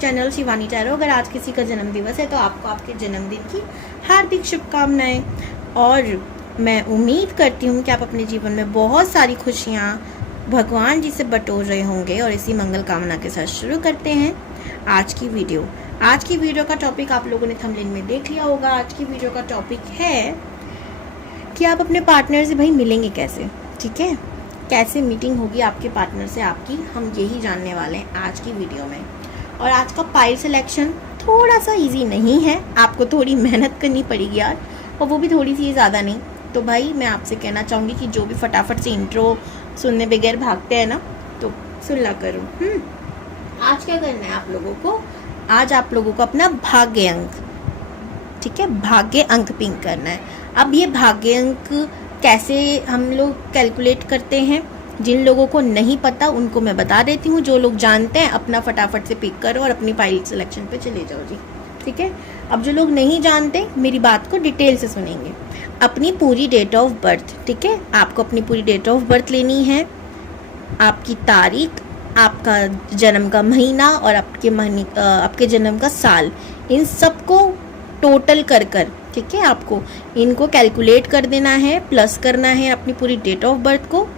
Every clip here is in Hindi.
Channel Shivani tarot. अगर आज किसी का जन्मदिवस है तो आपको आपके जन्मदिन की हार्दिक शुभकामनाएं। और मैं उम्मीद करती हूँ कि आप अपने जीवन में बहुत सारी खुशियाँ भगवान जी से बटोर रहे होंगे। और इसी मंगल कामना के साथ शुरू करते हैं आज की वीडियो। आज की वीडियो का टॉपिक आप लोगों ने थंबनेल में देख लिया होगा। आज की वीडियो का टॉपिक है कि आप अपने पार्टनर से भाई मिलेंगे कैसे, ठीक है, कैसे मीटिंग होगी आपके पार्टनर से आपकी, हम यही जानने वाले हैं आज की वीडियो में। और आज का पाइल सिलेक्शन थोड़ा सा इजी नहीं है, आपको थोड़ी मेहनत करनी पड़ेगी यार, और वो भी थोड़ी सी, ज़्यादा नहीं। तो भाई मैं आपसे कहना चाहूँगी कि जो भी फटाफट से इंट्रो सुनने बगैर भागते हैं ना, तो सुन ला करो। आज क्या करना है आप लोगों को, आज आप लोगों को अपना भाग्य अंक, ठीक है, भाग्य अंक पिंक करना है। अब ये भाग्य अंक कैसे हम लोग कैलकुलेट करते हैं, जिन लोगों को नहीं पता उनको मैं बता देती हूँ। जो लोग जानते हैं अपना फटाफट से पिक करो और अपनी फाइल सिलेक्शन पे चले जाओ जी, ठीक है। अब जो लोग नहीं जानते मेरी बात को डिटेल से सुनेंगे। अपनी पूरी डेट ऑफ बर्थ, ठीक है, आपको अपनी पूरी डेट ऑफ बर्थ लेनी है, आपकी तारीख, आपका जन्म का महीना और आपके जन्म का साल, इन सबको टोटल कर ठीक है, आपको इनको कैलकुलेट कर देना है, प्लस करना है अपनी पूरी डेट ऑफ बर्थ को।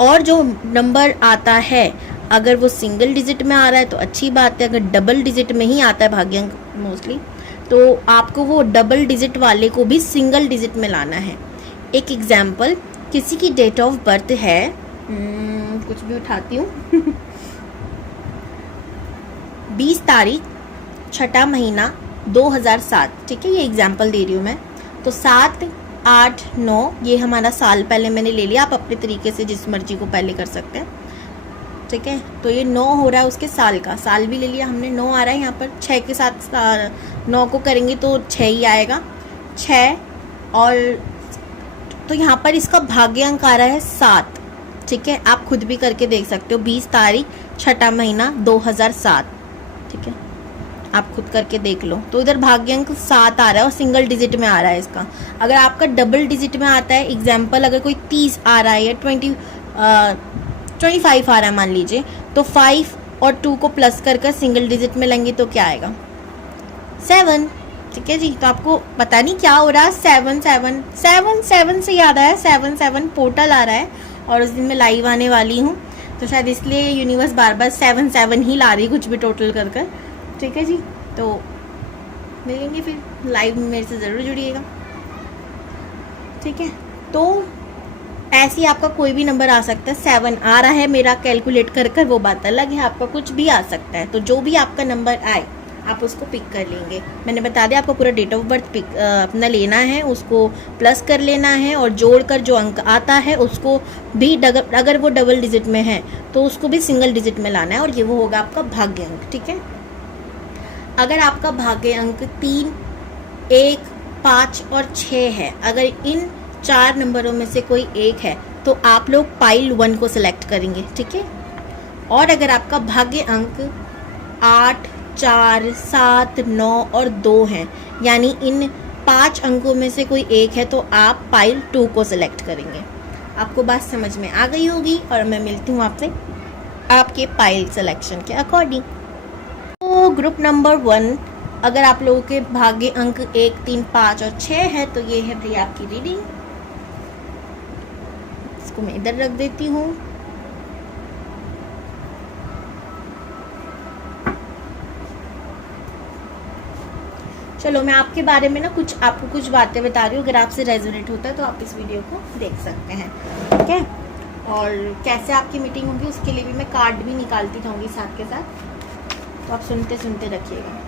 और जो नंबर आता है अगर वो सिंगल डिजिट में आ रहा है तो अच्छी बात है, अगर डबल डिजिट में ही आता है भाग्यांक मोस्टली, तो आपको वो डबल डिजिट वाले को भी सिंगल डिजिट में लाना है। एक एग्जाम्पल, किसी की डेट ऑफ बर्थ है, कुछ भी उठाती हूँ 20 तारीख 6वां महीना 2007, ठीक है, ये एग्जाम्पल दे रही हूँ मैं। तो 7, 8, 9 ये हमारा साल पहले मैंने ले लिया, आप अपने तरीके से जिस मर्जी को पहले कर सकते हैं, ठीक है। तो ये 9 हो रहा है, उसके साल का, साल भी ले लिया हमने, 9 आ रहा है यहाँ पर। 6 के साथ 9 को करेंगे तो 6 ही आएगा, 6। और तो यहाँ पर इसका भाग्य अंक आ रहा है 7, ठीक है, आप खुद भी करके देख सकते हो। 20 तारीख 6वां महीना 2007, ठीक है, आप खुद करके देख लो। तो इधर भाग्यांक 7 आ रहा है और सिंगल डिजिट में आ रहा है इसका। अगर आपका डबल डिजिट में आता है, एग्जाम्पल अगर कोई 30 आ रहा है या 25 आ रहा है मान लीजिए, तो 5 और 2 को प्लस कर सिंगल डिजिट में लेंगे तो क्या आएगा, 7, ठीक है जी। तो आपको पता नहीं क्या हो रहा है, 7 से याद आया, 7 पोर्टल आ रहा है और उस दिन मैं लाइव आने वाली हूँ, तो शायद इसलिए यूनिवर्स बार बार 7 ही ला रही, कुछ भी टोटल कर, ठीक है जी। तो मिलेंगे फिर लाइव में, मेरे से ज़रूर जुड़िएगा, ठीक है। तो ऐसे ही आपका कोई भी नंबर आ सकता है, 7 आ रहा है मेरा कैलकुलेट कर वो बात अलग है, आपका कुछ भी आ सकता है। तो जो भी आपका नंबर आए आप उसको पिक कर लेंगे। मैंने बता दिया आपको पूरा डेट ऑफ बर्थ पिक अपना लेना है, उसको प्लस कर लेना है और जोड़कर जो अंक आता है उसको भी अगर वो डबल डिजिट में है तो उसको भी सिंगल डिजिट में लाना है, और ये वो होगा आपका भाग्य अंक, ठीक है। अगर आपका भाग्य अंक 3, 1, 5 और 6 है, अगर इन 4 नंबरों में से कोई एक है तो आप लोग पाइल 1 को सिलेक्ट करेंगे, ठीक है। और अगर आपका भाग्य अंक 8, 4, 7, 9 और 2 हैं, यानी इन 5 अंकों में से कोई एक है, तो आप पाइल 2 को सिलेक्ट करेंगे। आपको बात समझ में आ गई होगी और मैं मिलती हूँ आपसे आपके पाइल सिलेक्शन के अकॉर्डिंग। तो ग्रुप नंबर 1, अगर आप लोगों के भाग्य अंक 1, 3, 5 और 6 है तो ये है भैया आपकी रीडिंग। इसको मैं इधर रख देती हूँ। चलो मैं आपके बारे में ना आपको कुछ बातें बता रही हूँ, अगर आपसे रेजोनेट होता है तो आप इस वीडियो को देख सकते हैं, ठीक है। और कैसे आपकी मीटिंग होगी उसके लिए भी मैं कार्ड भी निकालती रहूँगी साथ के साथ, तो आप सुनते रखिएगा।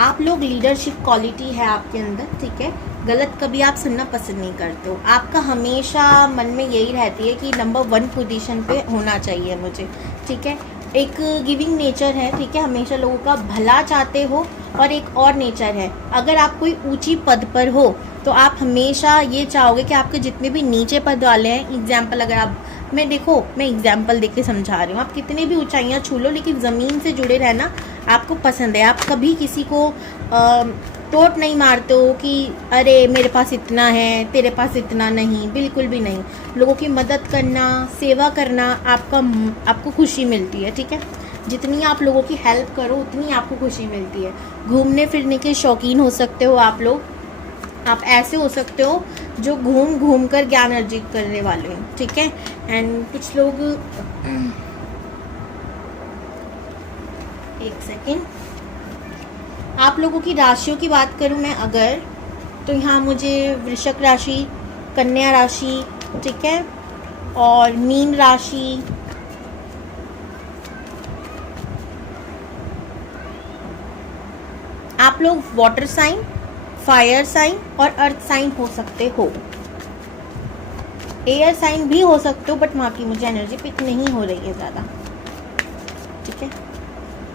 आप लोग लीडरशिप क्वालिटी है आपके अंदर, ठीक है, गलत कभी आप सुनना पसंद नहीं करते हो। आपका हमेशा मन में यही रहती है कि नंबर 1 पोजीशन पे होना चाहिए मुझे, ठीक है। एक गिविंग नेचर है, ठीक है, हमेशा लोगों का भला चाहते हो। और एक और नेचर है, अगर आप कोई ऊंची पद पर हो तो आप हमेशा ये चाहोगे कि आपके जितने भी नीचे पद वाले हैं, एग्जाम्पल अगर आप मैं एग्जाम्पल देके समझा रही हूँ, आप कितनी भी ऊंचाइयाँ छू लो लेकिन ज़मीन से जुड़े रहना आपको पसंद है। आप कभी किसी को टोट नहीं मारते हो कि अरे मेरे पास इतना है, तेरे पास इतना नहीं, बिल्कुल भी नहीं। लोगों की मदद करना, सेवा करना आपको खुशी मिलती है, ठीक है। जितनी आप लोगों की हेल्प करो उतनी आपको खुशी मिलती है। घूमने फिरने के शौकीन हो सकते हो आप लोग, आप ऐसे हो सकते हो जो घूम घूम कर ज्ञान अर्जित करने वाले हैं, ठीक है। एंड कुछ लोग, एक सेकेंड, आप लोगों की राशियों की बात करूं मैं अगर, तो यहाँ मुझे वृश्चिक राशि, कन्या राशि, ठीक है, और मीन राशि, आप लोग वाटर साइन, फायर साइन और अर्थ साइन हो सकते हो। एयर साइन भी हो सकते हो, बट वहाँ की मुझे एनर्जी पिक नहीं हो रही है ज़्यादा, ठीक है।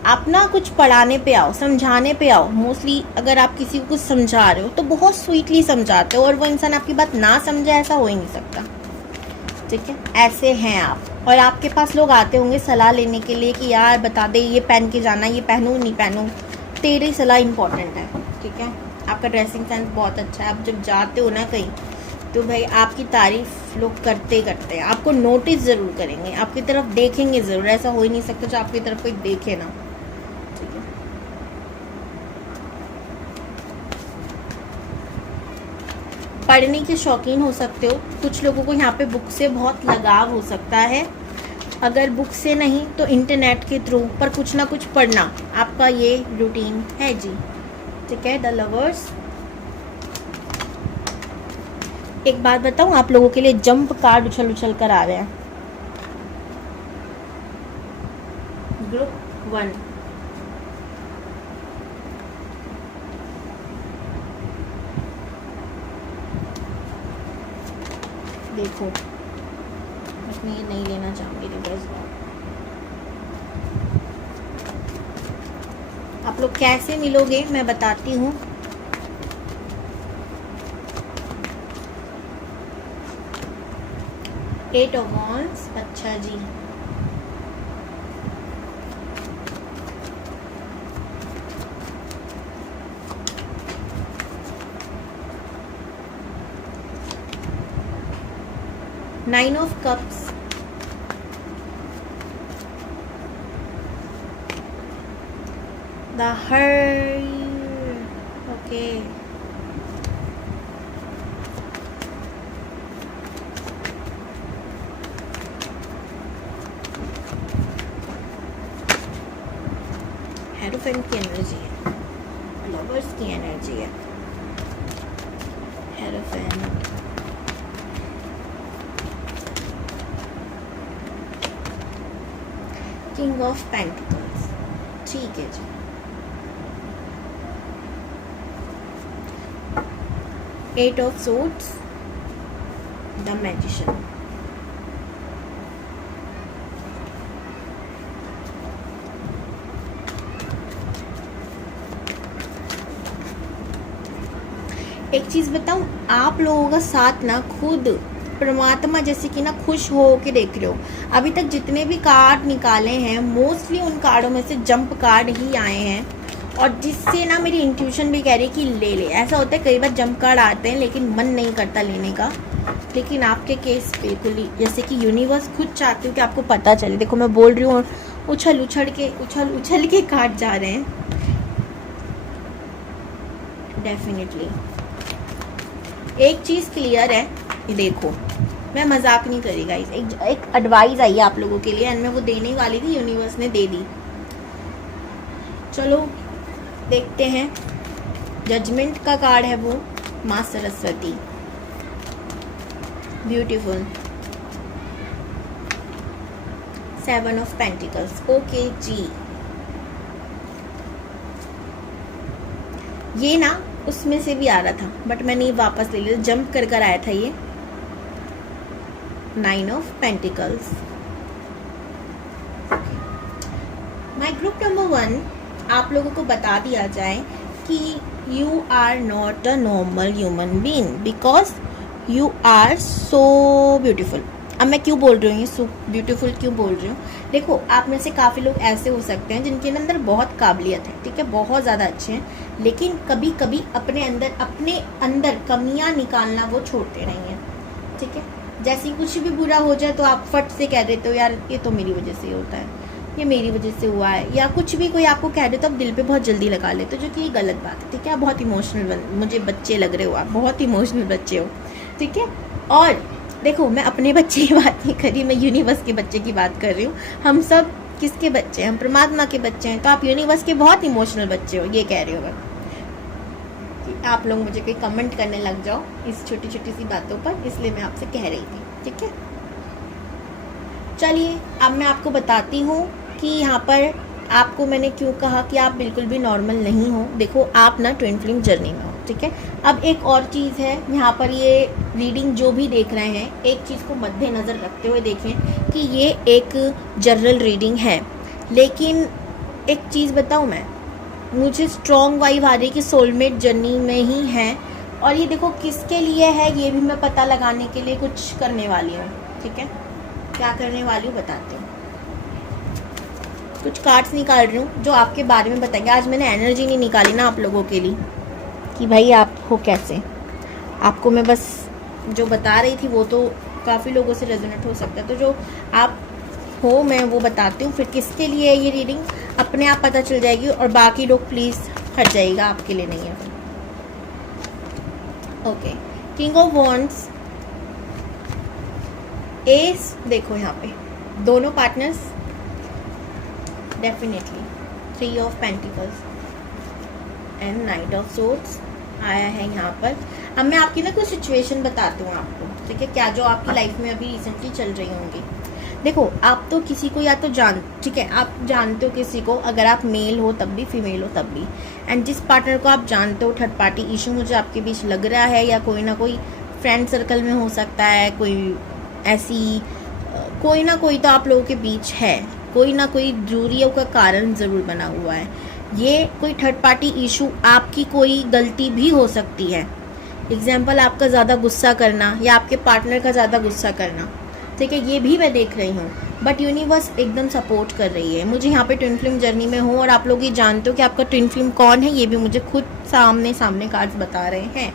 आप ना कुछ पढ़ाने पे आओ, समझाने पे आओ। मोस्टली अगर आप किसी को कुछ समझा रहे हो तो बहुत स्वीटली समझाते हो, और वो इंसान आपकी बात ना समझे, ऐसा हो ही नहीं सकता, ठीक है। ऐसे हैं आप। और आपके पास लोग आते होंगे सलाह लेने के लिए कि यार बता दे, ये पहन के जाना, ये पहनूं नहीं पहनूं। तेरी सलाह इंपॉर्टेंट है, ठीक है। आपका ड्रेसिंग सेंस बहुत अच्छा है। आप जब जाते हो ना कहीं, तो भाई आपकी तारीफ लोग करते करते हैं, आपको नोटिस ज़रूर करेंगे, आपकी तरफ देखेंगे ज़रूर। ऐसा हो ही नहीं सकता जो आपकी तरफ कोई देखे ना, ठीक है। पढ़ने के शौकीन हो सकते हो। कुछ लोगों को यहाँ पे बुक से बहुत लगाव हो सकता है। अगर बुक से नहीं तो इंटरनेट के थ्रू, पर कुछ ना कुछ पढ़ना आपका ये रूटीन है जी, ठीक है। द लवर्स, एक बात बताऊं, आप लोगों के लिए जंप कार्ड उछल उछल कर आ रहे हैं। ग्रुप 1, देखो, मैं ये नहीं लेना चाहूंगी रिवर्स। आप लोग कैसे मिलोगे मैं बताती हूँ। एट ऑफ वॉन्ड्स, अच्छा जी। Nine of cups, the her, okay. Hierophant की एनर्जी है, लवर्स की एनर्जी है। हेरोफेंट, किंग ऑफ पेंटिकल्स, ठीक है जी। Eight of swords, the magician. एक चीज़ बताऊं, आप लोगों का साथ ना खुद परमात्मा जैसे कि ना खुश हो के देख रहे हो। अभी तक जितने भी कार्ड निकाले हैं, मोस्टली उन कार्डों में से जंप कार्ड ही आए हैं, और जिससे ना मेरी इंट्यूशन भी कह रही है कि ले ले। ऐसा होता है कई बार जंप कार्ड आते हैं लेकिन मन नहीं करता लेने का, लेकिन आपके केस बिल्कुल ही जैसे कि यूनिवर्स खुद चाहती हूँ कि आपको पता चले। देखो मैं बोल रही हूँ और उछल उछल के कार्ड जा रहे हैं। डेफिनेटली एक चीज़ क्लियर है, ये देखो मैं मजाक नहीं करी गाइस, एक एडवाइस आई है आप लोगों के लिए, एंड मैं वो देने वाली थी, यूनिवर्स ने दे दी। चलो देखते हैं। जजमेंट का कार्ड है वो, माँ Saraswati, beautiful. 7 of pentacles, okay जी। ये ना उसमें से भी आ रहा था बट मैंने ये वापस ले लिया, जंप कर कर आया था ये। 9 of pentacles. My group number 1, आप लोगों को बता दिया जाए कि you are not a normal human being because you are so beautiful. अब मैं क्यों बोल रही हूँ ये सो ब्यूटीफुल क्यों बोल रही हूँ? देखो आप में से काफ़ी लोग ऐसे हो सकते हैं जिनके अंदर बहुत काबिलियत है, ठीक है, बहुत ज़्यादा अच्छे हैं, लेकिन कभी कभी अपने अंदर कमियां निकालना वो छोड़ते नहीं हैं, ठीक है। जैसे कुछ भी बुरा हो जाए तो आप फट से कह देते हो यार ये तो मेरी वजह से होता है, ये मेरी वजह से हुआ है, या कुछ भी कोई आपको कह दे तो आप दिल पे बहुत जल्दी लगा लेते हो, जो कि ये गलत बात है, ठीक है। आप बहुत इमोशनल मुझे बच्चे लग रहे हो, आप बहुत इमोशनल बच्चे हो, ठीक है। और देखो मैं अपने बच्चे की बात नहीं कर रही, मैं यूनिवर्स के बच्चे की बात कर रही हूँ। हम सब किसके बच्चे हैं? हम परमात्मा के बच्चे हैं। तो आप यूनिवर्स के बहुत इमोशनल बच्चे हो, ये कह रही हो मैं। आप लोग मुझे कोई कमेंट करने लग जाओ इस छोटी छोटी सी बातों पर, इसलिए मैं आपसे कह रही थी, ठीक है। चलिए अब मैं आपको बताती हूँ कि यहाँ पर आपको मैंने क्यों कहा कि आप बिल्कुल भी नॉर्मल नहीं हो। देखो आप ना ट्विन फ्लेम जर्नी में हो, ठीक है। अब एक और चीज़ है यहाँ पर, ये रीडिंग जो भी देख रहे हैं एक चीज़ को मद्देनज़र रखते हुए देखें कि ये एक जनरल रीडिंग है, लेकिन एक चीज़ बताऊँ मैं, मुझे स्ट्रॉन्ग वाइब आ रही है कि सोलमेट जर्नी में ही है। और ये देखो किसके लिए है ये भी मैं पता लगाने के लिए कुछ करने वाली हूँ, ठीक है। क्या करने वाली हूँ बताती हूँ। कुछ कार्ड्स निकाल रही हूँ जो आपके बारे में बताएंगे। आज मैंने एनर्जी नहीं निकाली ना आप लोगों के लिए कि भाई आप हो कैसे, आपको मैं बस जो बता रही थी वो तो काफ़ी लोगों से रेजोनेट हो सकता है, तो जो आप हो मैं वो बताती हूँ। फिर किसके लिए ये रीडिंग अपने आप पता चल जाएगी, और बाकी लोग प्लीज़ हट जाइएगा, आपके लिए नहीं है। Okay, king of wands, S, देखो यहाँ पे दोनों partners definitely, 3 of pentacles and night of swords आया है यहाँ पर। अब मैं आपकी ना कुछ सिचुएशन बताती हूँ आपको, ठीक है, क्या जो आपकी लाइफ में अभी रिसेंटली चल रही होंगी। देखो आप तो किसी को या तो ठीक है, आप जानते हो किसी को, अगर आप मेल हो तब भी, फीमेल हो तब भी, एंड जिस पार्टनर को आप जानते हो, थर्ड पार्टी इशू मुझे आपके बीच लग रहा है, या कोई ना कोई फ्रेंड सर्कल में हो सकता है, कोई ऐसी कोई ना कोई तो आप लोगों के बीच है, कोई ना कोई दूरियों का कारण ज़रूर बना हुआ है। ये कोई थर्ड पार्टी इशू आपकी कोई गलती भी हो सकती है। एग्जाम्पल आपका ज़्यादा गुस्सा करना या आपके पार्टनर का ज़्यादा गुस्सा करना, ठीक है, ये भी मैं देख रही हूँ। बट यूनिवर्स एकदम सपोर्ट कर रही है मुझे यहाँ पे ट्विन फ्लेम जर्नी में हूँ, और आप लोग ये जानते हो कि आपका ट्विन फ्लेम कौन है, ये भी मुझे खुद सामने कार्ड्स बता रहे हैं।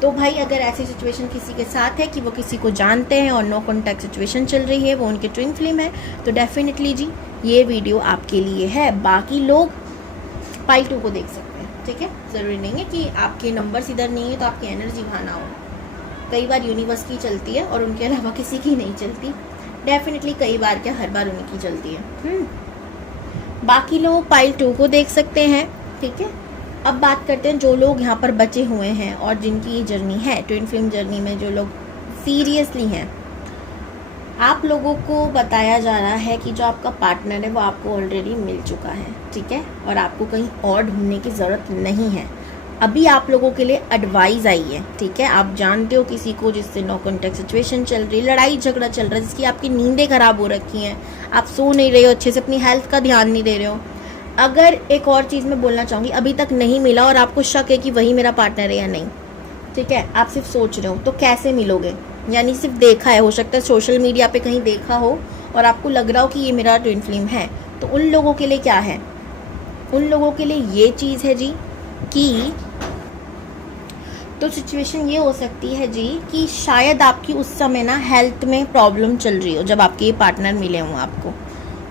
तो भाई अगर ऐसी सिचुएशन किसी के साथ है कि वो किसी को जानते हैं और नो कॉन्टैक्ट सिचुएशन चल रही है, वो उनके ट्विन फ्लेम है, तो डेफिनेटली जी ये वीडियो आपके लिए है। बाकी लोग पाइल 2 को देख सकते हैं, ठीक है। ज़रूरी नहीं है कि आपके नंबर्स इधर नहीं है तो आपकी एनर्जी वहाँ ना हो। कई बार यूनिवर्स की चलती है और उनके अलावा किसी की नहीं चलती। डेफिनेटली कई बार क्या, हर बार उनकी चलती है। बाकी लोग पाइल 2 को देख सकते हैं, ठीक है। अब बात करते हैं जो लोग यहाँ पर बचे हुए हैं और जिनकी ये जर्नी है ट्विन फ्लेम जर्नी में, जो लोग सीरियसली हैं। आप लोगों को बताया जा रहा है कि जो आपका पार्टनर है वो आपको ऑलरेडी मिल चुका है, ठीक है, और आपको कहीं और ढूंढने की ज़रूरत नहीं है। अभी आप लोगों के लिए एडवाइस आई है, ठीक है। आप जानते हो किसी को जिससे नो कॉन्टैक्ट सिचुएशन चल रही, लड़ाई झगड़ा चल रहा है, जिसकी आपकी नींदें खराब हो रखी हैं, आप सो नहीं रहे हो अच्छे से, अपनी हेल्थ का ध्यान नहीं दे रहे हो। अगर एक और चीज़ मैं बोलना चाहूँगी, अभी तक नहीं मिला और आपको शक है कि वही मेरा पार्टनर है या नहीं, ठीक है, आप सिर्फ सोच रहे हो, तो कैसे मिलोगे? यानी सिर्फ देखा है, हो सकता है सोशल मीडिया पे कहीं देखा हो और आपको लग रहा हो कि ये मेरा ट्विन फ्लेम है, तो उन लोगों के लिए क्या है? उन लोगों के लिए ये चीज़ है जी कि, तो सिचुएशन ये हो सकती है जी कि शायद आपकी उस समय ना हेल्थ में प्रॉब्लम चल रही हो जब आपके ये पार्टनर मिले हों आपको,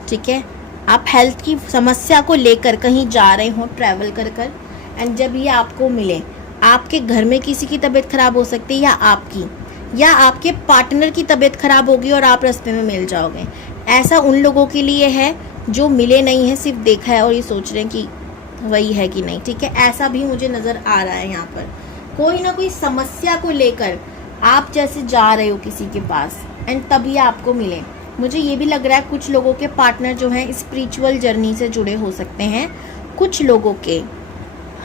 ठीक है। आप हेल्थ की समस्या को लेकर कहीं जा रहे हो ट्रैवल कर कर, एंड जब ये आपको मिले, आपके घर में किसी की तबीयत खराब हो सकती है, या आपके पार्टनर की तबीयत खराब होगी और आप रास्ते में मिल जाओगे। ऐसा उन लोगों के लिए है जो मिले नहीं है, सिर्फ देखा है और ये सोच रहे हैं कि वही है कि नहीं, ठीक है। ऐसा भी मुझे नज़र आ रहा है यहाँ पर, कोई ना कोई समस्या को लेकर आप जैसे जा रहे हो किसी के पास एंड तभी आपको मिले। मुझे ये भी लग रहा है कुछ लोगों के पार्टनर जो हैं स्पिरिचुअल जर्नी से जुड़े हो सकते हैं, कुछ लोगों के,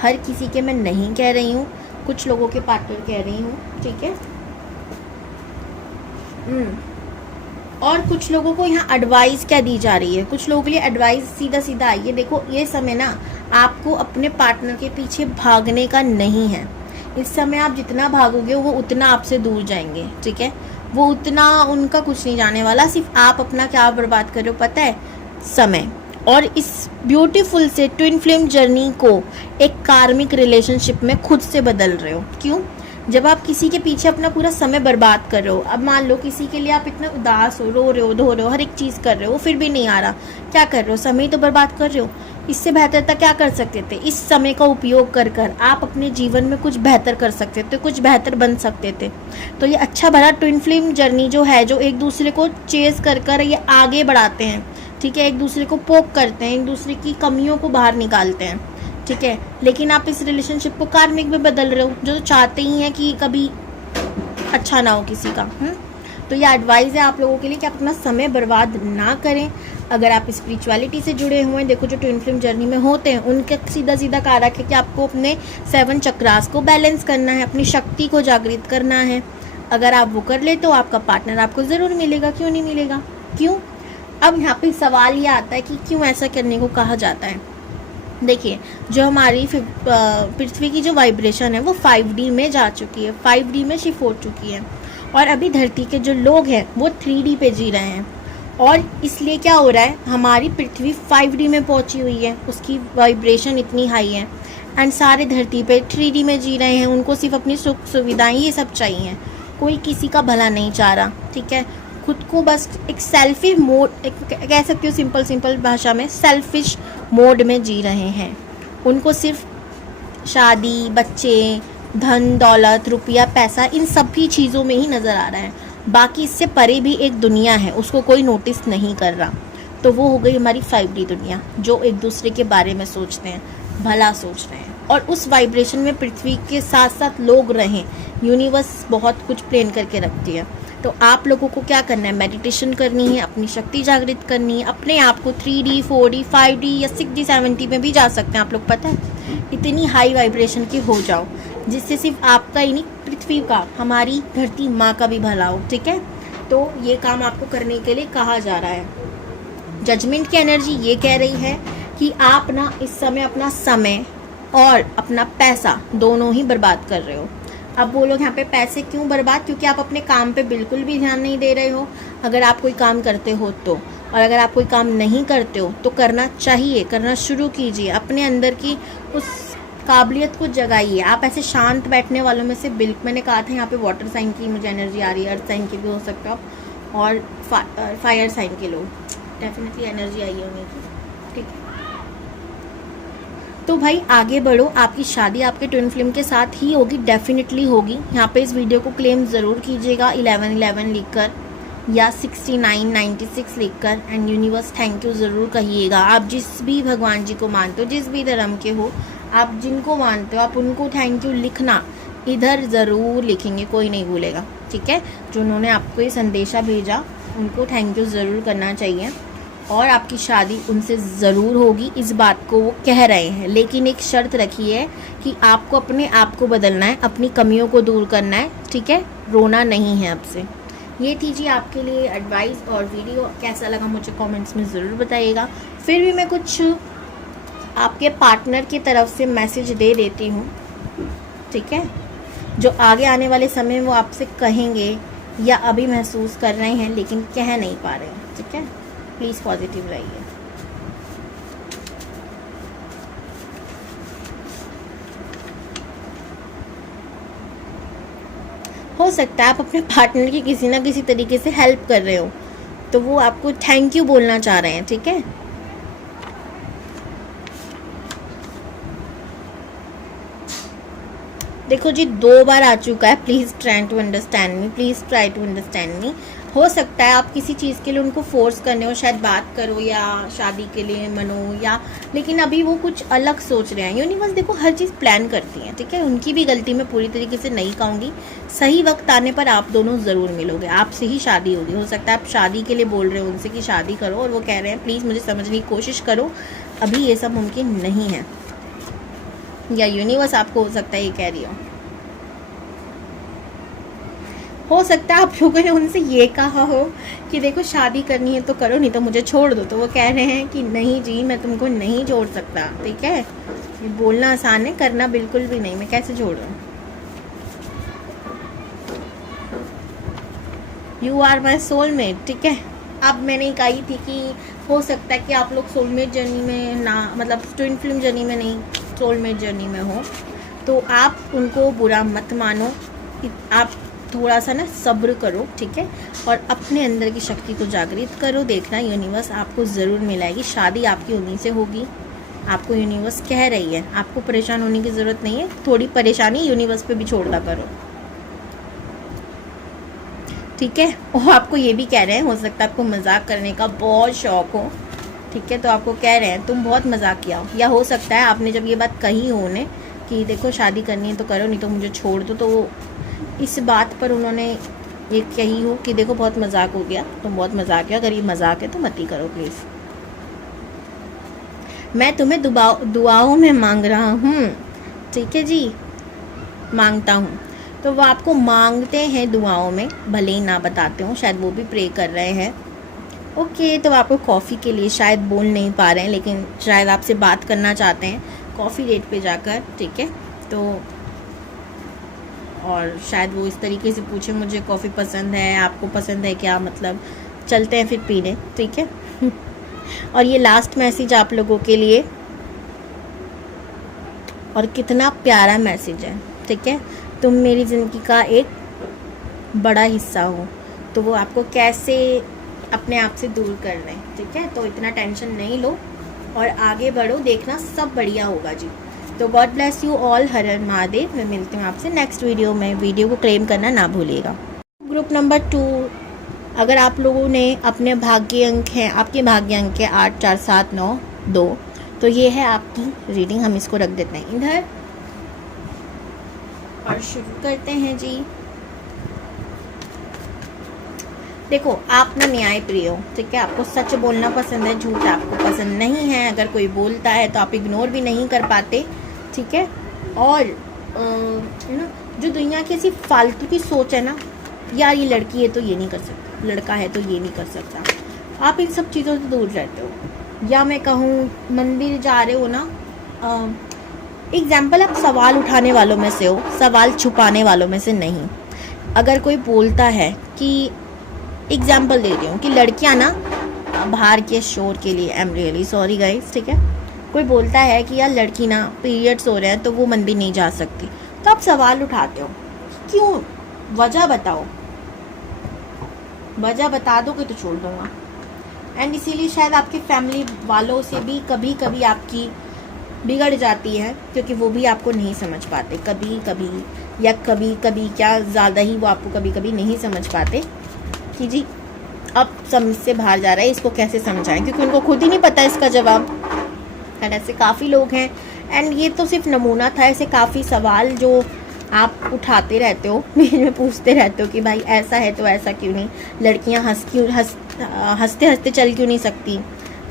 हर किसी के मैं नहीं कह रही हूँ, कुछ लोगों के पार्टनर कह रही हूँ, ठीक है। और कुछ लोगों को यहाँ एडवाइस क्या दी जा रही है, कुछ लोगों के लिए एडवाइस सीधा सीधा आई है। देखो ये समय ना आपको अपने पार्टनर के पीछे भागने का नहीं है। इस समय आप जितना भागोगे वो उतना आपसे दूर जाएंगे, ठीक है, वो उतना उनका कुछ नहीं जाने वाला। सिर्फ आप अपना क्या बर्बाद कर रहे हो पता है? समय। और इस ब्यूटीफुल से ट्विन फ्लेम जर्नी को एक कार्मिक रिलेशनशिप में खुद से बदल रहे हो। क्यों? जब आप किसी के पीछे अपना पूरा समय बर्बाद कर रहे हो, अब मान लो किसी के लिए आप इतना उदास हो, रो रहे हो, धो रहे हो, हर एक चीज़ कर रहे हो, फिर भी नहीं आ रहा, क्या कर रहे हो? समय तो बर्बाद कर रहे हो। इससे बेहतर था क्या कर सकते थे? इस समय का उपयोग कर आप अपने जीवन में कुछ बेहतर कर सकते थे, कुछ बेहतर बन सकते थे। तो ये अच्छा भरा ट्विन फ्लेम जर्नी जो है, जो एक दूसरे को चेज कर ये आगे बढ़ाते हैं, ठीक है, एक दूसरे को पोक करते हैं, एक दूसरे की कमियों को बाहर निकालते हैं, ठीक है। लेकिन आप इस रिलेशनशिप को कार्मिक में बदल रहे हो, जो चाहते ही हैं कि कभी अच्छा ना हो किसी का। तो ये एडवाइस है आप लोगों के लिए कि आप अपना समय बर्बाद ना करें। अगर आप स्पिरिचुअलिटी से जुड़े हुए हैं, देखो जो ट्विन फ्लेम जर्नी में होते हैं उनका सीधा सीधा कारक है कि आपको अपने 7 चक्रास को बैलेंस करना है, अपनी शक्ति को जागृत करना है। अगर आप वो कर ले तो आपका पार्टनर आपको ज़रूर मिलेगा। क्यों नहीं मिलेगा? क्यों? अब यहाँ पे सवाल ये आता है कि क्यों ऐसा करने को कहा जाता है। देखिए, जो हमारी पृथ्वी की जो वाइब्रेशन है वो 5D में जा चुकी है, 5D में शिफ्ट हो चुकी है, और अभी धरती के जो लोग हैं वो 3D पे जी रहे हैं। और इसलिए क्या हो रहा है, हमारी पृथ्वी 5D में पहुंची हुई है, उसकी वाइब्रेशन इतनी हाई है, एंड सारे धरती पे 3D में जी रहे हैं। उनको सिर्फ अपनी सुख सुविधाएं ये सब चाहिए, कोई किसी का भला नहीं चाह रहा, ठीक है। खुद को बस एक सेल्फिश मोड, कह सकती हूँ सिंपल भाषा में, सेल्फिश मोड में जी रहे हैं। उनको सिर्फ शादी, बच्चे, धन दौलत, रुपया, पैसा, इन सभी चीज़ों में ही नज़र आ रहा है। बाकी इससे परे भी एक दुनिया है, उसको कोई नोटिस नहीं कर रहा। तो वो हो गई हमारी 5D दुनिया, जो एक दूसरे के बारे में सोचते हैं, भला सोच रहे हैं, और उस वाइब्रेशन में पृथ्वी के साथ साथ लोग रहें। यूनिवर्स बहुत कुछ प्लान करके रखती है। तो आप लोगों को क्या करना है? मेडिटेशन करनी है, अपनी शक्ति जागृत करनी है, अपने आप को 3D, 4D, 5D या 6D, 7D में भी जा सकते हैं आप लोग, पता है, इतनी हाई वाइब्रेशन की हो जाओ जिससे सिर्फ आपका ही नहीं, पृथ्वी का, हमारी धरती माँ का भी भला हो, ठीक है। तो ये काम आपको करने के लिए कहा जा रहा है। जजमेंट की एनर्जी ये कह रही है कि आप ना इस समय अपना समय और अपना पैसा दोनों ही बर्बाद कर रहे हो। अब बोलो यहाँ पे पैसे क्यों बर्बाद? क्योंकि आप अपने काम पे बिल्कुल भी ध्यान नहीं दे रहे हो। अगर आप कोई काम करते हो तो, और अगर आप कोई काम नहीं करते हो तो करना चाहिए, करना शुरू कीजिए। अपने अंदर की उस काबिलियत को जगाइए। आप ऐसे शांत बैठने वालों में से मैंने कहा था यहाँ पे वाटर साइन की मुझे एनर्जी आ रही है, अर्थ साइन की भी हो सकता है, और फायर साइन के लोग डेफिनेटली एनर्जी आई है उन्हीं की, ठीक है। तो भाई आगे बढ़ो, आपकी शादी आपके ट्विन फ्लेम के साथ ही होगी, डेफिनेटली होगी। यहाँ पे इस वीडियो को क्लेम ज़रूर कीजिएगा 1111 लिखकर या 6996 लिखकर, एंड यूनिवर्स थैंक यू ज़रूर कहिएगा। आप जिस भी भगवान जी को मानते हो, जिस भी धर्म के हो, आप जिनको मानते हो, आप उनको थैंक यू लिखना इधर ज़रूर लिखेंगे, कोई नहीं भूलेगा, ठीक है। जो उन्होंने आपको ये संदेशा भेजा उनको थैंक यू ज़रूर करना चाहिए, और आपकी शादी उनसे ज़रूर होगी, इस बात को वो कह रहे हैं। लेकिन एक शर्त रखी है कि आपको अपने आप को बदलना है, अपनी कमियों को दूर करना है, ठीक है, रोना नहीं है आपसे। ये थी जी आपके लिए एडवाइस, और वीडियो कैसा लगा मुझे कमेंट्स में ज़रूर बताइएगा। फिर भी मैं कुछ आपके पार्टनर की तरफ से मैसेज दे देती हूँ, ठीक है, जो आगे आने वाले समय में वो आपसे कहेंगे या अभी महसूस कर रहे हैं लेकिन कह नहीं पा रहे हैं, ठीक है। प्लीज़ पॉजिटिव रहिए। हो सकता है आप अपने पार्टनर की किसी ना किसी तरीके से हेल्प कर रहे हो, तो वो आपको थैंक यू बोलना चाह रहे हैं, ठीक है। देखो जी 2 बार आ चुका है, please try to understand me, please try to understand me. हो सकता है आप किसी चीज़ के लिए उनको फोर्स करने हो, शायद बात करो या शादी के लिए मनो, या लेकिन अभी वो कुछ अलग सोच रहे हैं। यूनिवर्स देखो हर चीज़ प्लान करती है, ठीक है। उनकी भी गलती मैं पूरी तरीके से नहीं कहूँगी। सही वक्त आने पर आप दोनों ज़रूर मिलोगे, आपसे ही शादी होगी। हो सकता है आप शादी के लिए बोल रहे हो उनसे कि शादी करो, और वो कह रहे हैं प्लीज़ मुझे समझने की कोशिश करो, अभी ये सब मुमकिन नहीं है। या यूनिवर्स आपको हो सकता है ये कह रही हो सकता है आप लोगों ने उनसे ये कहा हो कि देखो शादी करनी है तो करो, नहीं तो मुझे छोड़ दो। तो वो कह रहे हैं कि नहीं जी मैं तुमको नहीं छोड़ सकता, ठीक है। ये बोलना आसान है, करना बिल्कुल भी नहीं। मैं कैसे छोड़ूं? यू आर माई सोलमेट, ठीक है। अब मैंने कही थी कि हो सकता है कि आप लोग सोलमेट जर्नी में ना, मतलब ट्विन फ्लेम जर्नी में नहीं, सोलमेट जर्नी में हो, तो आप उनको बुरा मत मानो। आप थोड़ा सा ना सब्र करो, ठीक है, और अपने अंदर की शक्ति को जागृत करो। देखना यूनिवर्स आपको ज़रूर मिलाएगी। शादी आपकी उन्हीं से होगी, आपको यूनिवर्स कह रही है। आपको परेशान होने की ज़रूरत नहीं है, थोड़ी परेशानी यूनिवर्स पे भी छोड़ना करो, ठीक है। और आपको ये भी कह रहे हैं, हो सकता है आपको मजाक करने का बहुत शौक हो, ठीक है, तो आपको कह रहे हैं तुम बहुत मजाक किया हो। या हो सकता है आपने जब ये बात कही हो उन्हें कि देखो शादी करनी है तो करो, नहीं तो मुझे छोड़ दो, तो इस बात पर उन्होंने ये कही हो कि देखो बहुत मजाक हो गया, तुम बहुत मजाक किया, अगर ये मजाक है तो मत ही करो प्लीज़। मैं तुम्हें दुआओं में मांग रहा हूँ, ठीक है जी, मांगता हूँ। तो वो आपको मांगते हैं दुआओं में, भले ही ना बताते हो, शायद वो भी प्रे कर रहे हैं। ओके, तो आपको कॉफ़ी के लिए शायद बोल नहीं पा रहे हैं, लेकिन शायद आपसे बात करना चाहते हैं कॉफ़ी डेट पे जाकर, ठीक है। तो और शायद वो इस तरीके से पूछे मुझे कॉफ़ी पसंद है, आपको पसंद है क्या, मतलब चलते हैं फिर पीने, ठीक है। और ये लास्ट मैसेज आप लोगों के लिए, और कितना प्यारा मैसेज है, ठीक है। तुम मेरी ज़िंदगी का एक बड़ा हिस्सा हो, तो वो आपको कैसे अपने आप से दूर कर रहे हैं, ठीक है। तो इतना टेंशन नहीं लो और आगे बढ़ो, देखना सब बढ़िया होगा जी। तो गॉड ब्लेस यू ऑल, हर हर महादेव। मैं मिलती हूँ आपसे नेक्स्ट वीडियो में। वीडियो को क्लेम करना ना भूलिएगा। ग्रुप नंबर 2, अगर आप लोगों ने अपने भाग्य अंक हैं, आपके भाग्य अंक है 8 4 7 9 2, तो ये है आपकी रीडिंग। हम इसको रख देते हैं इधर और शुरू करते हैं जी। देखो, आप ना न्याय प्रिय हो, ठीक है, आपको सच बोलना पसंद है, झूठ आपको पसंद नहीं है। अगर कोई बोलता है तो आप इग्नोर भी नहीं कर पाते, ठीक है। और ना, जो दुनिया की ऐसी फालतू की सोच है ना, यार ये लड़की है तो ये नहीं कर सकता, लड़का है तो ये नहीं कर सकता, आप इन सब चीज़ों से दूर रहते हो। या मैं कहूँ मंदिर जा रहे हो ना, एग्जाम्पल, आप सवाल उठाने वालों में से हो, सवाल छुपाने वालों में से नहीं। अगर कोई बोलता है कि, एग्जाम्पल दे रही हूँ कि लड़कियाँ ना बाहर के शोर के लिए, I am really sorry guys, ठीक है, कोई बोलता है कि यार लड़की ना पीरियड्स हो रहे हैं तो वो मंदिर नहीं जा सकती, तो आप सवाल उठाते हो, क्यों, वजह बताओ, वजह बता दोगे तो छोड़ दूँगा। एंड इसीलिए शायद आपके फैमिली वालों से भी कभी कभी आपकी बिगड़ जाती है, क्योंकि वो भी आपको नहीं समझ पाते कभी कभी, या कभी कभी क्या ज़्यादा ही वो आपको कभी कभी नहीं समझ पाते कि जी अब समझ से बाहर जा रहा है, इसको कैसे समझाएं, क्योंकि उनको खुद ही नहीं पता इसका जवाब। एंड ऐसे काफ़ी लोग हैं। एंड ये तो सिर्फ नमूना था, ऐसे काफ़ी सवाल जो आप उठाते रहते हो, में पूछते रहते हो कि भाई ऐसा है तो ऐसा क्यों नहीं, लड़कियां हंसते हंसते चल क्यों नहीं सकती,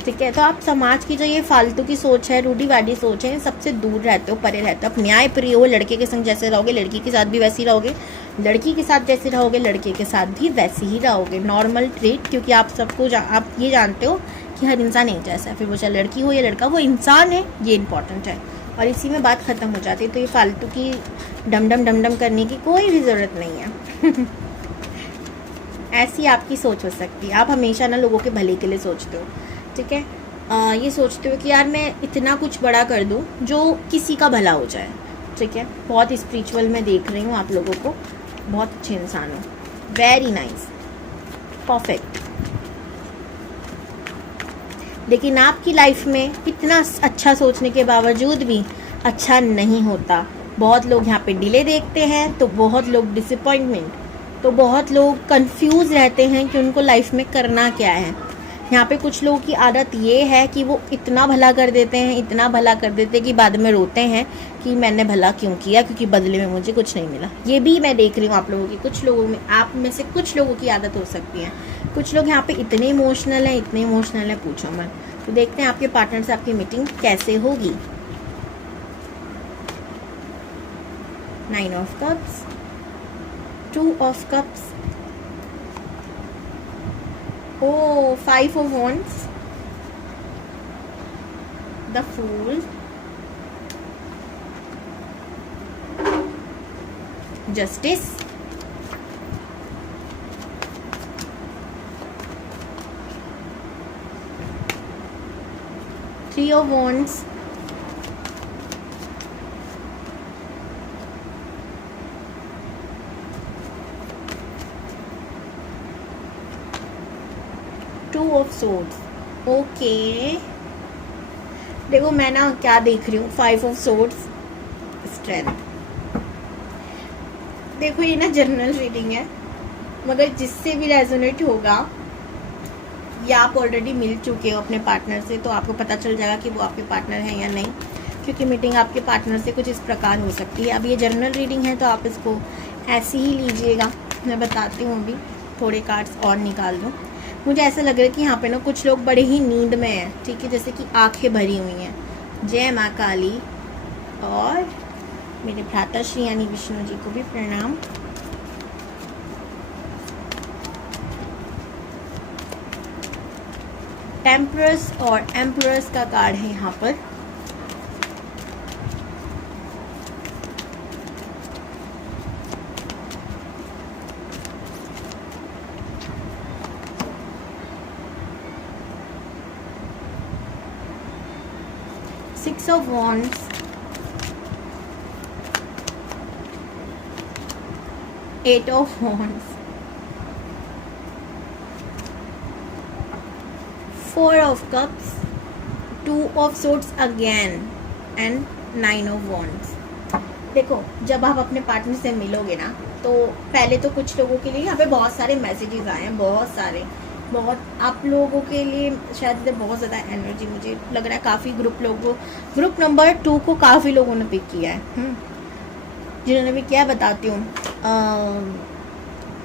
ठीक है। तो आप समाज की जो ये फालतू की सोच है, रूढ़िवादी सोच है, सबसे दूर रहते हो, परे रहते हो। आप न्याय प्रिय हो, लड़के के संग जैसे रहोगे लड़की के साथ भी वैसे ही रहोगे, लड़की के साथ जैसे रहोगे लड़के के साथ भी वैसे ही रहोगे, नॉर्मल ट्रीट, क्योंकि आप सबको आप ये जानते हो कि हर इंसान एक जैसा है, फिर वो चाहे लड़की हो या लड़का, वो इंसान है, ये इंपॉर्टेंट है। और इसी में बात ख़त्म हो जाती है। तो ये फालतू की डम करने की कोई भी ज़रूरत नहीं है। ऐसी आपकी सोच हो सकती है, आप हमेशा ना लोगों के भले के लिए सोचते हो, ठीक है। ये सोचते हो कि यार मैं इतना कुछ बड़ा कर दूं जो किसी का भला हो जाए, ठीक है। बहुत स्पिरिचुअल मैं देख रही हूँ आप लोगों को, बहुत अच्छे इंसान हो, वेरी नाइस, परफेक्ट। लेकिन आपकी लाइफ में इतना अच्छा सोचने के बावजूद भी अच्छा नहीं होता। बहुत लोग यहाँ पे डिले देखते हैं, तो बहुत लोग डिसअपॉइंटमेंट, तो बहुत लोग कंफ्यूज रहते हैं कि उनको लाइफ में करना क्या है। यहाँ पे कुछ लोगों की आदत ये है कि वो इतना भला कर देते हैं, इतना भला कर देते हैं कि बाद में रोते हैं कि मैंने भला क्यों किया, क्योंकि बदले में मुझे कुछ नहीं मिला। ये भी मैं देख रही हूँ आप लोगों की, कुछ लोगों में, आप में से कुछ लोगों की आदत हो सकती है। कुछ लोग यहाँ पे इतने इमोशनल हैं, इतने इमोशनल हैं, पूछो मत। तो देखते हैं आपके पार्टनर से आपकी मीटिंग कैसे होगी। 9 of cups, 2 of cups, 5 of wands, the fool, justice, 3 of Wands, Two of Swords. Okay, देखो मैं ना क्या देख रही हूँ, 5 of Swords, स्ट्रेंथ। देखो ये ना जनरल रीडिंग है, मगर जिससे भी रेजोनेट होगा, या आप ऑलरेडी मिल चुके हो अपने पार्टनर से, तो आपको पता चल जाएगा कि वो आपके पार्टनर हैं या नहीं, क्योंकि मीटिंग आपके पार्टनर से कुछ इस प्रकार हो सकती है। अब ये जनरल रीडिंग है तो आप इसको ऐसे ही लीजिएगा, मैं बताती हूँ। अभी थोड़े कार्ड्स और निकाल दूँ। मुझे ऐसा लग रहा है कि यहाँ पे ना कुछ लोग बड़े ही नींद में हैं, ठीक है, जैसे कि आंखें भरी हुई हैं। जय माँ काली, और मेरे भ्राता श्री यानी विष्णु जी को भी प्रणाम। टेम्परस और एम्परस का कार्ड है यहाँ पर। Six of Wands, Eight of Wands, Four of Cups, Two of Swords again and Nine of Wands। देखो जब आप अपने पार्टनर से मिलोगे ना, तो पहले तो कुछ लोगों के लिए यहाँ पे बहुत सारे मैसेजेस आए हैं, बहुत आप लोगों के लिए शायद बहुत ज़्यादा एनर्जी, मुझे लग रहा है काफ़ी ग्रुप नंबर 2 को काफ़ी लोगों ने पिक किया है। जिन्होंने भी किया बताती हूँ।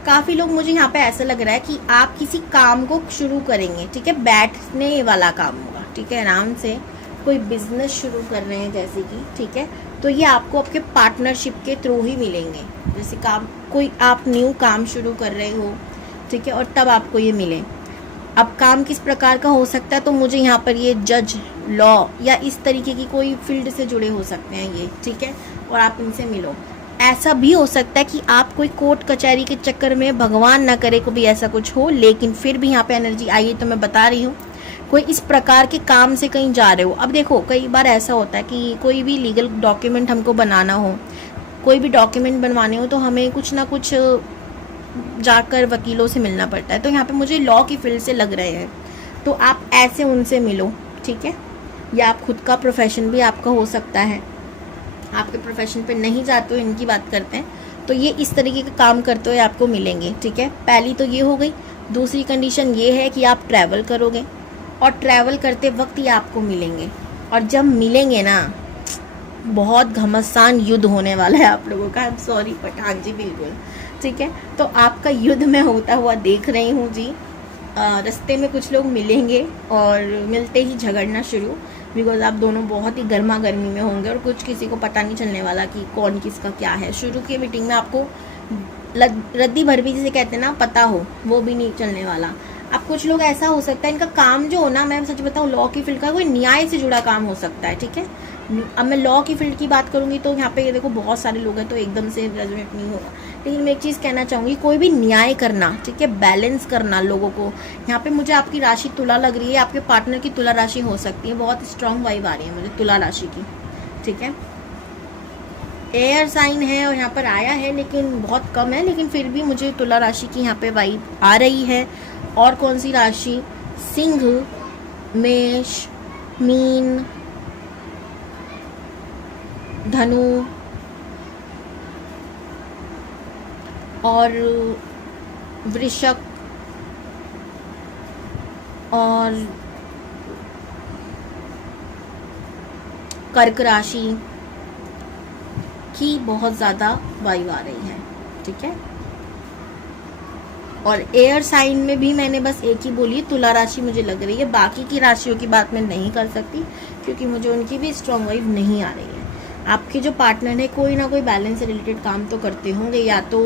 काफ़ी लोग, मुझे यहाँ पे ऐसा लग रहा है कि आप किसी काम को शुरू करेंगे, ठीक है, बैठने वाला काम होगा, ठीक है, आराम से कोई बिजनेस शुरू कर रहे हैं जैसे कि, ठीक है, तो ये आपको आपके पार्टनरशिप के थ्रू ही मिलेंगे। जैसे काम, कोई आप न्यू काम शुरू कर रहे हो, ठीक है, और तब आपको ये मिले। अब काम किस प्रकार का हो सकता है, तो मुझे यहाँ पर ये जज, लॉ या इस तरीके की कोई फील्ड से जुड़े हो सकते हैं ये, ठीक है, और आप इनसे मिलो। ऐसा भी हो सकता है कि आप कोई कोर्ट कचहरी के चक्कर में, भगवान ना करे को भी ऐसा कुछ हो, लेकिन फिर भी यहाँ पे एनर्जी आई है तो मैं बता रही हूँ, कोई इस प्रकार के काम से कहीं जा रहे हो। अब देखो कई बार ऐसा होता है कि कोई भी लीगल डॉक्यूमेंट हमको बनाना हो, कोई भी डॉक्यूमेंट बनवाने हो, तो हमें कुछ ना कुछ जाकर वकीलों से मिलना पड़ता है। तो यहाँ पे मुझे लॉ की फील्ड से लग रहे हैं, तो आप ऐसे उनसे मिलो, ठीक है, या आप खुद का प्रोफेशन भी आपका हो सकता है, आपके प्रोफेशन पे नहीं जाते हो, इनकी बात करते हैं, तो ये इस तरीके का काम करते हुए आपको मिलेंगे, ठीक है। पहली तो ये हो गई। दूसरी कंडीशन ये है कि आप ट्रैवल करोगे, और ट्रैवल करते वक्त ये आपको मिलेंगे, और जब मिलेंगे ना, बहुत घमासान युद्ध होने वाला है आप लोगों का। आई एम सॉरी पठान जी, बिल्कुल ठीक है। तो आपका युद्ध मैं होता हुआ देख रही हूँ जी। रास्ते में कुछ लोग मिलेंगे और मिलते ही झगड़ना शुरू, बिकॉज आप दोनों बहुत ही गर्मा गर्मी में होंगे, और कुछ किसी को पता नहीं चलने वाला कि कौन किसका क्या है। शुरू की मीटिंग में आपको रद्दी भरवी जिसे कहते हैं ना, पता हो, वो भी नहीं चलने वाला। अब कुछ लोग ऐसा हो सकता है, इनका काम जो हो ना, मैं सच बताऊँ, लॉ की फील्ड का कोई न्याय से जुड़ा काम हो सकता है, ठीक है। अब मैं लॉ की फील्ड की बात करूंगी तो यहाँ पे ये देखो बहुत सारे लोग हैं, तो एकदम से रेजोनेट नहीं होगा, लेकिन मैं एक चीज़ कहना चाहूँगी, कोई भी न्याय करना, ठीक है, बैलेंस करना लोगों को। यहाँ पे मुझे आपकी राशि तुला लग रही है, आपके पार्टनर की तुला राशि हो सकती है, बहुत स्ट्रांग वाइब आ रही है मुझे तुला राशि की, ठीक है। एयर साइन है और यहाँ पर आया है, लेकिन बहुत कम है, लेकिन फिर भी मुझे तुला राशि की यहाँ पे वाइब आ रही है। और कौन सी राशि? सिंह, मेष, मीन, धनु और वृषक और कर्क राशि की बहुत ज़्यादा वायु आ रही है, ठीक है। और एयर साइन में भी मैंने बस एक ही बोली, तुला राशि मुझे लग रही है। बाकी की राशियों की बात मैं नहीं कर सकती, क्योंकि मुझे उनकी भी स्ट्रॉन्ग वाइब नहीं आ रही है। आपके जो पार्टनर है, कोई ना कोई बैलेंस से रिलेटेड काम तो करते होंगे, या तो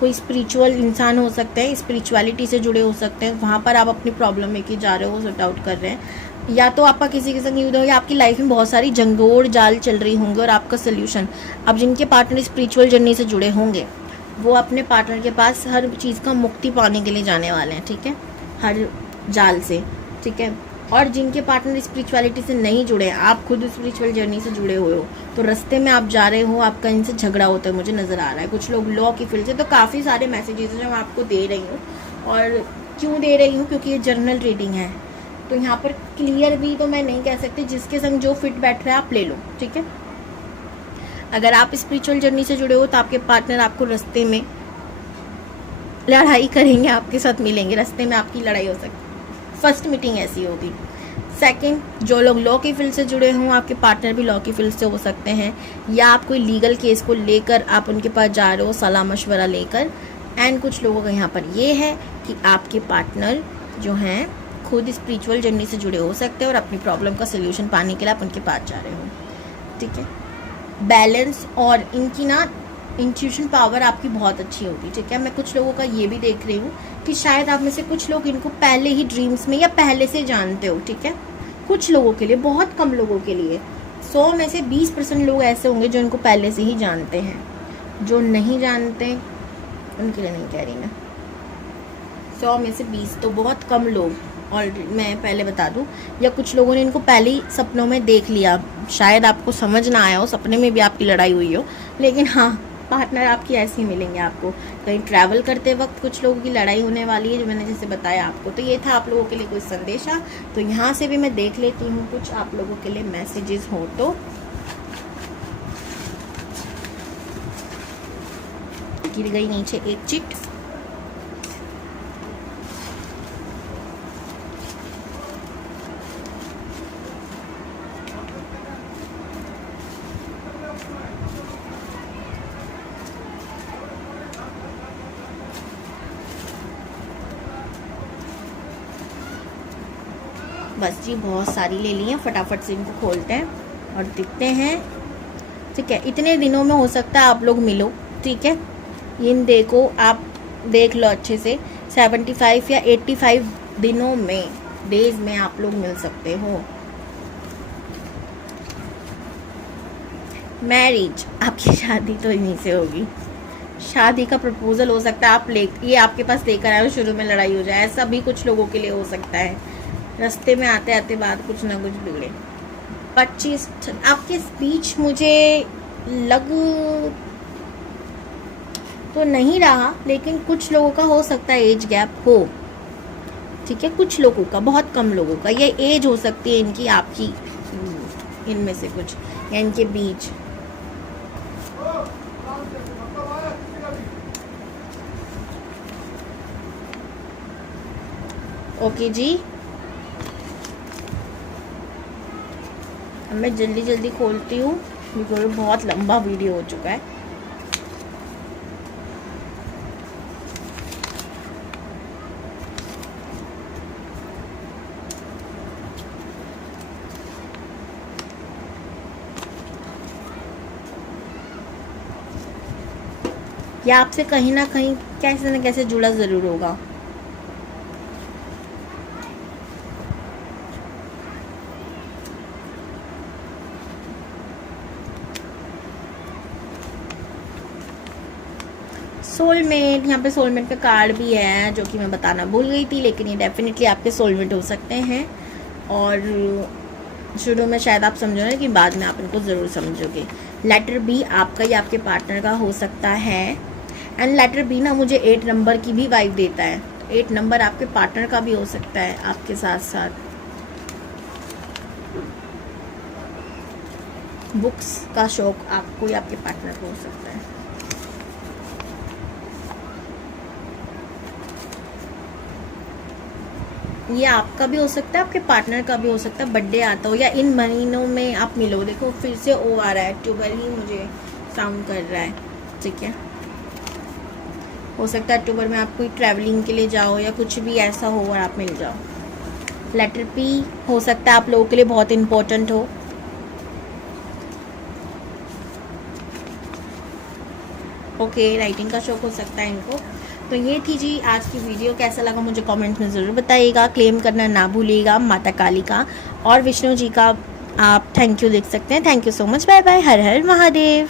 कोई स्पिरिचुअल इंसान हो सकते हैं, स्पिरिचुअलिटी से जुड़े हो सकते हैं, वहाँ पर आप अपनी प्रॉब्लम लेके जा रहे हो, सॉर्ट आउट कर रहे हैं, या तो आपका किसी के संग युद्ध हो, या आपकी लाइफ में बहुत सारी जंगोड़ जाल चल रही होंगे और आपका सोल्यूशन। अब जिनके पार्टनर स्पिरिचुअल जर्नी से जुड़े होंगे, वो अपने पार्टनर के पास हर चीज़ का मुक्ति पाने के लिए जाने वाले हैं, ठीक है, हर जाल से, ठीक है। और जिनके पार्टनर स्पिरिचुअलिटी से नहीं जुड़े हैं, आप खुद स्पिरिचुअल जर्नी से जुड़े हुए हो, तो रास्ते में आप जा रहे हो, आपका इनसे झगड़ा होता है, मुझे नज़र आ रहा है। कुछ लोग लॉ की फील्ड से, तो काफ़ी सारे मैसेजेस हैं जो मैं आपको दे रही हूँ। और क्यों दे रही हूँ, क्योंकि ये जर्नल रीडिंग है, तो यहाँ पर क्लियर भी तो मैं नहीं कह सकती, जिसके संग जो फिट बैठ रहा है आप ले लो, ठीक है। अगर आप स्पिरिचुअल जर्नी से जुड़े हो तो आपके पार्टनर आपको रास्ते में लड़ाई करेंगे, आपके साथ मिलेंगे, रास्ते में आपकी लड़ाई हो सकती है, फर्स्ट मीटिंग ऐसी होगी। सेकंड, जो लोग लॉ की फील्ड से जुड़े हों, आपके पार्टनर भी लॉ की फील्ड से हो सकते हैं, या आप कोई लीगल केस को लेकर आप उनके पास जा रहे हो सलाह मशवरा लेकर। एंड कुछ लोगों का यहाँ पर ये है कि आपके पार्टनर जो हैं खुद स्पिरिचुअल जर्नी से जुड़े हो सकते हैं और अपनी प्रॉब्लम का सोल्यूशन पाने के लिए आप उनके पास जा रहे हो, ठीक है। बैलेंस और इनकी ना इंट्यूशन पावर आपकी बहुत अच्छी होगी, ठीक है। मैं कुछ लोगों का ये भी देख रही हूँ कि शायद आप में से कुछ लोग इनको पहले ही ड्रीम्स में या पहले से जानते हो, ठीक है। कुछ लोगों के लिए, बहुत कम लोगों के लिए, 100 में से 20% लोग ऐसे होंगे जो इनको पहले से ही जानते हैं। जो नहीं जानते उनके लिए नहीं कह रही मैं, 100 में से 20 तो बहुत कम लोग। और मैं पहले बता दूं, या कुछ लोगों ने इनको पहले ही सपनों में देख लिया, शायद आपको समझ ना आया हो, सपने में भी आपकी लड़ाई हुई हो, लेकिन हाँ पार्टनर आपकी ऐसे ही मिलेंगे आपको। कहीं ट्रैवल करते वक्त कुछ लोगों की लड़ाई होने वाली है, जो मैंने जैसे बताया आपको। तो ये था आप लोगों के लिए कोई संदेशा। तो यहाँ से भी मैं देख लेती हूँ कुछ आप लोगों के लिए मैसेजेस हो तो। गिर गई नीचे एक चिट। बस जी, बहुत सारी ले ली हैं, फटाफट से इनको खोलते हैं और दिखते हैं, ठीक है। इतने दिनों में हो सकता है आप लोग मिलो, ठीक है। इन देखो, आप देख लो अच्छे से, 75 या 85 दिनों में, डेज में आप लोग मिल सकते हो। मैरिज, आपकी शादी तो इन्हीं से होगी। शादी का प्रपोजल हो सकता है, आप ये आपके पास लेकर आए हो, शुरू में लड़ाई हो जाए, ऐसा भी कुछ लोगों के लिए हो सकता है। रास्ते में आते आते बात कुछ ना कुछ बिगड़े। 25 आपके स्पीच मुझे लग तो नहीं रहा, लेकिन कुछ लोगों का हो सकता है एज गैप हो, ठीक है। कुछ लोगों का, बहुत कम लोगों का, ये एज हो सकती है इनकी आपकी, इनमें से कुछ या इनके बीच। ओके जी, अब मैं जल्दी जल्दी खोलती हूँ क्योंकि बहुत लंबा वीडियो हो चुका है। या आपसे कहीं ना कहीं कैसे न कैसे जुड़ा ज़रूर होगा। सोलमेट, यहाँ पे सोलमेट का कार्ड भी है जो कि मैं बताना भूल गई थी, लेकिन ये डेफिनेटली आपके सोलमेट हो सकते हैं। और शुरू में शायद आप समझो ना कि बाद में आप इनको ज़रूर समझोगे। लेटर बी आपका या आपके पार्टनर का हो सकता है। एंड लेटर बी ना मुझे 8 नंबर की भी वाइब देता है, 8 नंबर आपके पार्टनर का भी हो सकता है आपके साथ साथ। बुक्स का शौक आपको या आपके पार्टनर को हो सकता है। ये आपका भी हो सकता है, आपके पार्टनर का भी हो सकता है। बर्थडे आता हो या इन महीनों में आप मिलो। देखो फिर से ओ आ रहा है, अक्टूबर ही मुझे साउंड कर रहा है, ठीक है। हो सकता है अक्टूबर में आप कोई ट्रैवलिंग के लिए जाओ या कुछ भी ऐसा हो और आप मिल जाओ। लेटर पी हो सकता है आप लोगों के लिए बहुत इम्पोर्टेंट हो। ओके, राइटिंग का शौक हो सकता है इनको। तो ये थी जी आज की वीडियो। कैसा लगा मुझे कमेंट में ज़रूर बताइएगा। क्लेम करना ना भूलिएगा माता काली का और विष्णु जी का आप थैंक यू लिख सकते हैं। Thank you so much, bye bye, Har Har Mahadev.